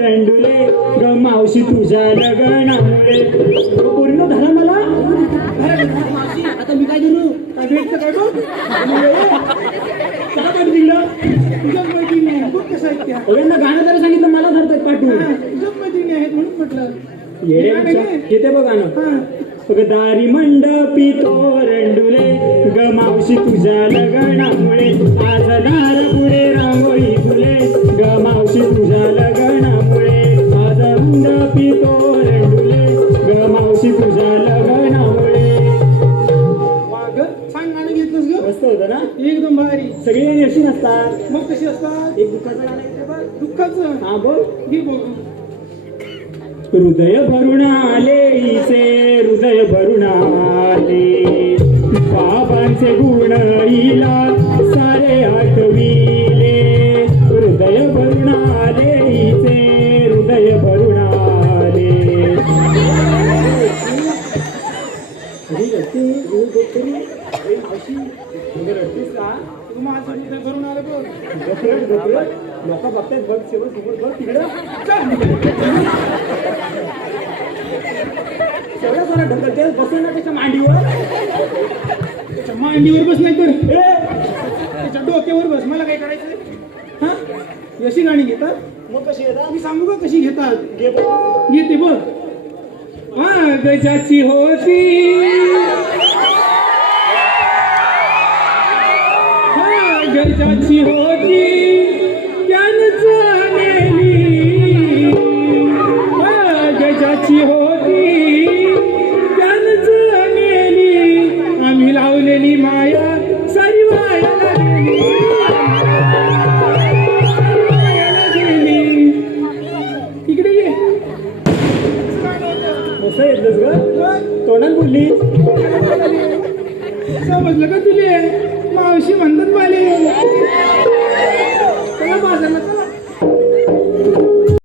रंडुले ग मावशी तुझ्या लग्नामुळे. पूर्ण झाला मला. आता मी काय दिलो काय भेटतं काय गं? का पाठी दिलं? तुझ्याच मैत्रिणी आहे बघ कसं आहेत त्या अगं गाणं जरा सांगितलं मला धरतात पाठवून. तुझ्याच मैत्रिणी आहेत म्हणून म्हटलं येते बघ गाणं. दारी मंडपी तोरंडुले ग मावशी तुझ्या लग्नामुळे. आज दार पुढे रांगोळी फुले ग मावशी तुझ्या लग्नामुळे. आज मंडपी तोरंडुले ग मावशी तुझ्या लग्नामुळे. सांग गाणं घेतलंस ग मस्त होतं ना. एकदम भारी. सगळी गाणी अशी नसतात. मग कशी असतात. एक दुःखाचं गाणं आहे ते बघ. दुःखाचं हा बोल. घे बघ. हृदय भरून आले हिचे हृदय भरून आले. बाबांचे गुण हिला सारे आठविले. हृदय भरून आले हिचे हृदय भरून आले. रडतीस का? तू माझं हृदय भरून आलं बघ. लोक बघतायत बघ शेवट समोर बघ तिकडं. सगळं जरा ढकलते बसून ना त्याच्या मांडीवर. त्याच्या मांडीवर बस नाही तर त्याच्या डोक्यावर बस. मला काय करायचंय. हा अशी गाणी घेतात. मग कशी येतात मी सांगू का कशी घेतात. घे बघ. घेते बघ. हा गजाची होती गजाची होती त्यानंच नेली. गजाची होती त्यानंच नेली. आम्ही लावलेली माया सारी वायाला गेली. इकडे ये. कसं येतलंस ग. तोंडात बोलली. समजलं का तुले. मावशी म्हणतात माले.